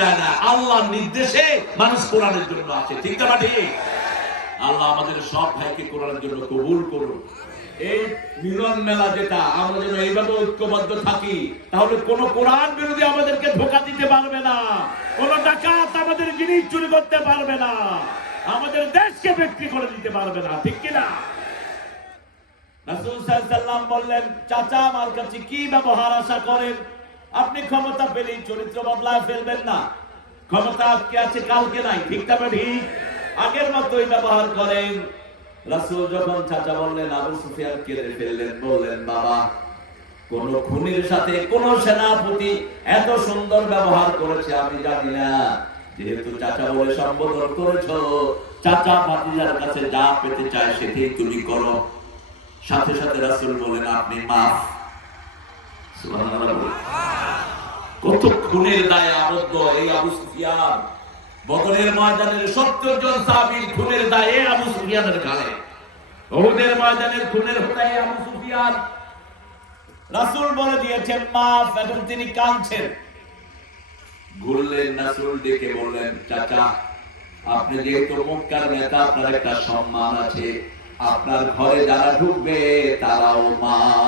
না, আল্লাহর নির্দেশে মানুষ কোরআনের জন্য আছে, ঠিক না আল্লাহ আমাদের সব ভাইকে কোরআনের জন্য কবুল করুন। এই মিলন মেলা যেটা, আমরা যেন এইভাবে ঐক্যবদ্ধ থাকি, তাহলে কোন কোরআন বিরোধী আমাদেরকে ধোকা দিতে পারবে না, কোন ডাকাত আমাদের জিনিস চুরি করতে পারবে না, আমাদের দেশকে বিক্রি করে দিতে পারবে না, ঠিক কিনা? রাসূল সাল্লাল্লাহু বললেন, চাচা, আমার কাছে কি ব্যবহার আশা করেন? আপনি ক্ষমতা পেলেই চরিত্র বদলায় ফেলবেন না। ক্ষমতা আজকে আছে, কালকে নাই, ঠিক তবে ঠিক। আগের মতোই ব্যবহার করেন। রাসূল যখন চাচা বললেন, আবু সুফিয়ান কেঁদে ফেললেন? বললেন, বাবা, কোন খুনির সাথে কোন সেনাপতি এত সুন্দর ব্যবহার করেছে, আমি জানি না। যেহেতু চাচা বলে সম্বোধন করেছ, চাচা ভাতিজার কাছে যা পেতে চায় সেটাই তুমি করো। সাথে সাথে রাসূল বলেন, আপনি মাফ। কত খুনের আবদ্ধ এই আবু সুফিয়ান। ময়দানের সত্তর জন খুনের দায়ে আবু সুফিয়ানের ময়দানের খুনের আবু সুফিয়ান বলে দিয়েছেন, মাফ, এবং তিনি কাঁদছেন। ঘুরলেন ডেকে বললেন, চাচা, আপনি যেহেতু নেতা, আপনার একটা সম্মান আছে। আপনার ঘরে যারা ঢুকবে, তারাও মাফ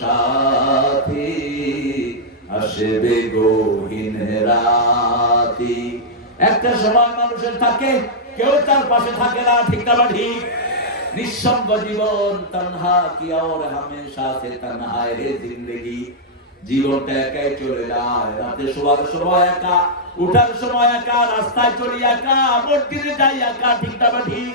সাথী, আসবে গহীন রাতি। একটা সময় মানুষের থাকে, কেউ তার পাশে থাকে না, ঠিক না ঠিক? নিঃসঙ্গ জীবন তন্হা কি আর হামেশা সে তন্হায় রে জিন্দগি। জীবনটা একাই চলে যায়, রাতে শোয়ার সময় একা, উঠার সময় একা, রাস্তায় চলি একা মন্দিরে যাই একা, ঠিক না ঠিক?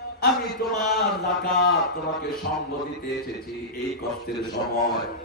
আমি তোমার জাকাত তোমাকে সঙ্গ দিতে এসেছি। এই কষ্টের সময়